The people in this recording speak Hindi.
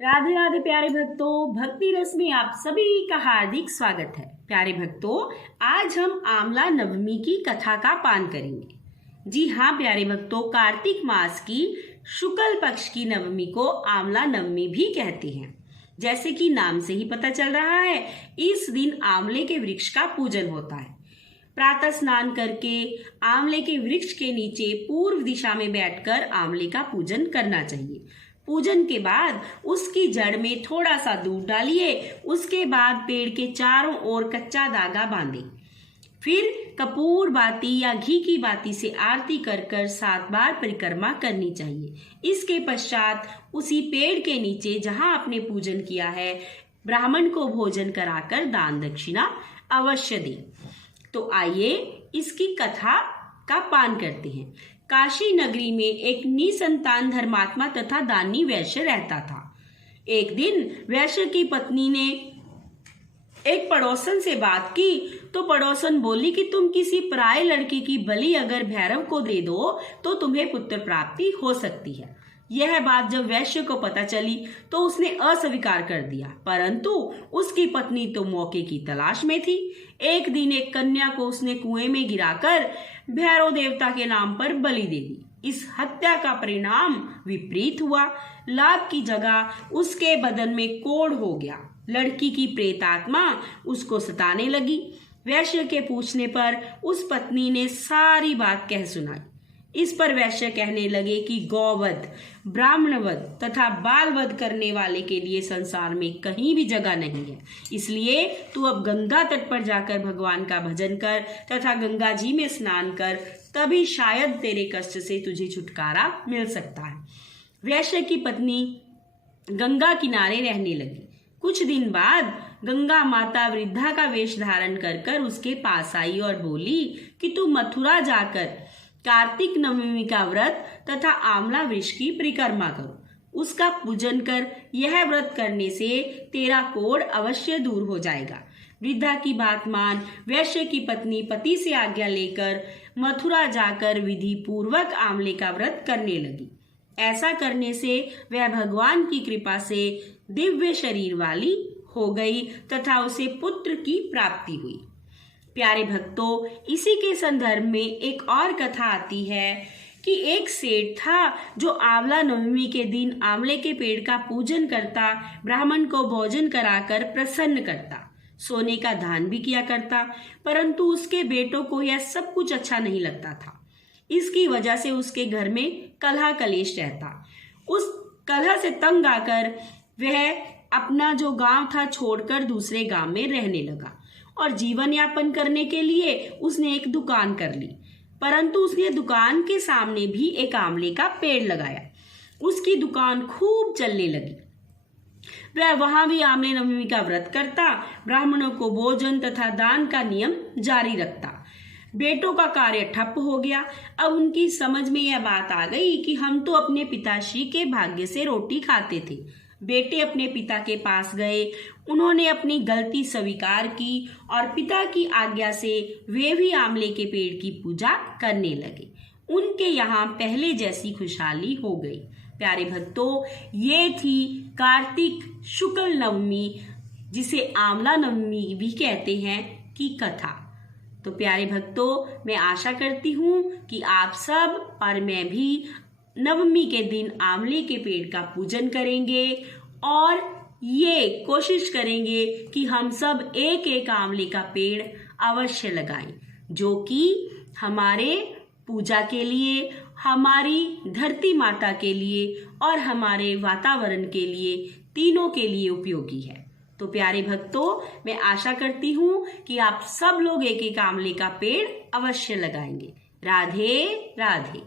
राधे राधे प्यारे भक्तों, भक्ति रस में आप सभी का हार्दिक स्वागत है। प्यारे भक्तों, आज हम आंवला नवमी की कथा का पान करेंगे। जी हाँ प्यारे भक्तों, कार्तिक मास की शुक्ल पक्ष की नवमी को आंवला नवमी भी कहते हैं। जैसे कि नाम से ही पता चल रहा है, इस दिन आंवले के वृक्ष का पूजन होता है। प्रातः स्नान करके आंवले के वृक्ष के नीचे पूर्व दिशा में बैठकर आंवले का पूजन करना चाहिए। पूजन के बाद उसकी जड़ में थोड़ा सा दूध डालिए। उसके बाद पेड़ के चारों ओर कच्चा धागा बांधे। फिर कपूर बाती या घी की बाती से आरती कर कर 7 बार परिक्रमा करनी चाहिए। इसके पश्चात उसी पेड़ के नीचे जहां आपने पूजन किया है, ब्राह्मण को भोजन कराकर दान दक्षिणा अवश्य दें। तो आइए इसकी कथा का पान करते हैं। काशी नगरी में एक निसंतान धर्मात्मा तथा दानी वैश्य रहता था। एक दिन वैश्य की पत्नी ने एक पड़ोसन से बात की तो पड़ोसन बोली कि तुम किसी पराये लड़की की बलि अगर भैरव को दे दो तो तुम्हें पुत्र प्राप्ति हो सकती है। यह बात जब वैश्य को पता चली तो उसने अस्वीकार कर दिया, परंतु उसकी पत्नी तो मौके की तलाश में थी। एक दिन एक कन्या को उसने कुएं में गिराकर भैरव देवता के नाम पर बलि दे दी। इस हत्या का परिणाम विपरीत हुआ। लाभ की जगह उसके बदन में कोढ़ हो गया। लड़की की प्रेतात्मा उसको सताने लगी। वैश्य के पूछने पर उस पत्नी ने सारी बात कह सुनाई। इस पर वैश्य कहने लगे कि गौवध, ब्राह्मणवध तथा बालवध करने वाले के लिए संसार में कहीं भी जगह नहीं है। इसलिए तू अब गंगा तट पर जाकर भगवान का भजन कर तथा गंगा जी में स्नान कर, तभी शायद तेरे कष्ट से तुझे छुटकारा मिल सकता है। वैश्य की पत्नी गंगा किनारे रहने लगी। कुछ दिन बाद गंगा माता वृद्धा का वेश धारण कर कर उसके पास आई और बोली कि तू मथुरा जाकर कार्तिक नवमी का व्रत तथा आंवला वृक्ष की परिक्रमा करो। उसका पूजन कर। यह व्रत करने से तेरा कोढ़ अवश्य दूर हो जाएगा। वृद्धा की बात मान वैश्य की पत्नी पति से आज्ञा लेकर मथुरा जाकर विधि पूर्वक आंवले का व्रत करने लगी। ऐसा करने से वह भगवान की कृपा से दिव्य शरीर वाली हो गई तथा उसे पुत्र की प्राप्ति हुई। प्यारे भक्तों, इसी के संदर्भ में एक और कथा आती है कि एक सेठ था जो आंवला नवमी के दिन आंवले के पेड़ का पूजन करता, ब्राह्मण को भोजन कराकर प्रसन्न करता, सोने का दान भी किया करता, परंतु उसके बेटों को यह सब कुछ अच्छा नहीं लगता था। इसकी वजह से उसके घर में कलह कलेश रहता। उस कलह से तंग आकर वह अपना जो गांव था छोड़कर दूसरे गांव में रहने लगा और जीवन यापन करने के लिए उसने एक दुकान कर ली। परंतु उसने दुकान के सामने भी एक आंवले का पेड़ लगाया। उसकी दुकान खूब चलने लगी। वह वहां भी आंवले नवमी का व्रत करता, ब्राह्मणों को भोजन तथा दान का नियम जारी रखता। बेटों का कार्य ठप हो गया। अब उनकी समझ में यह बात आ गई कि हम तो अपने पिताश्री के भाग्य से रोटी खाते थे। बेटे अपने पिता के पास गए। उन्होंने अपनी गलती स्वीकार की और पिता की आज्ञा से वे भी आंवले के पेड़ की पूजा करने लगे। उनके यहाँ पहले जैसी खुशहाली हो गई। प्यारे भक्तों, ये थी कार्तिक शुक्ल नवमी, जिसे आंवला नवमी भी कहते हैं, की कथा। तो प्यारे भक्तों, मैं आशा करती हूँ कि आप सब और मैं भी नवमी के दिन आंवले के पेड़ का पूजन करेंगे और ये कोशिश करेंगे कि हम सब एक एक आंवले का पेड़ अवश्य लगाएं, जो कि हमारे पूजा के लिए, हमारी धरती माता के लिए और हमारे वातावरण के लिए, तीनों के लिए उपयोगी है। तो प्यारे भक्तों, मैं आशा करती हूँ कि आप सब लोग एक एक आंवले का पेड़ अवश्य लगाएंगे। राधे राधे।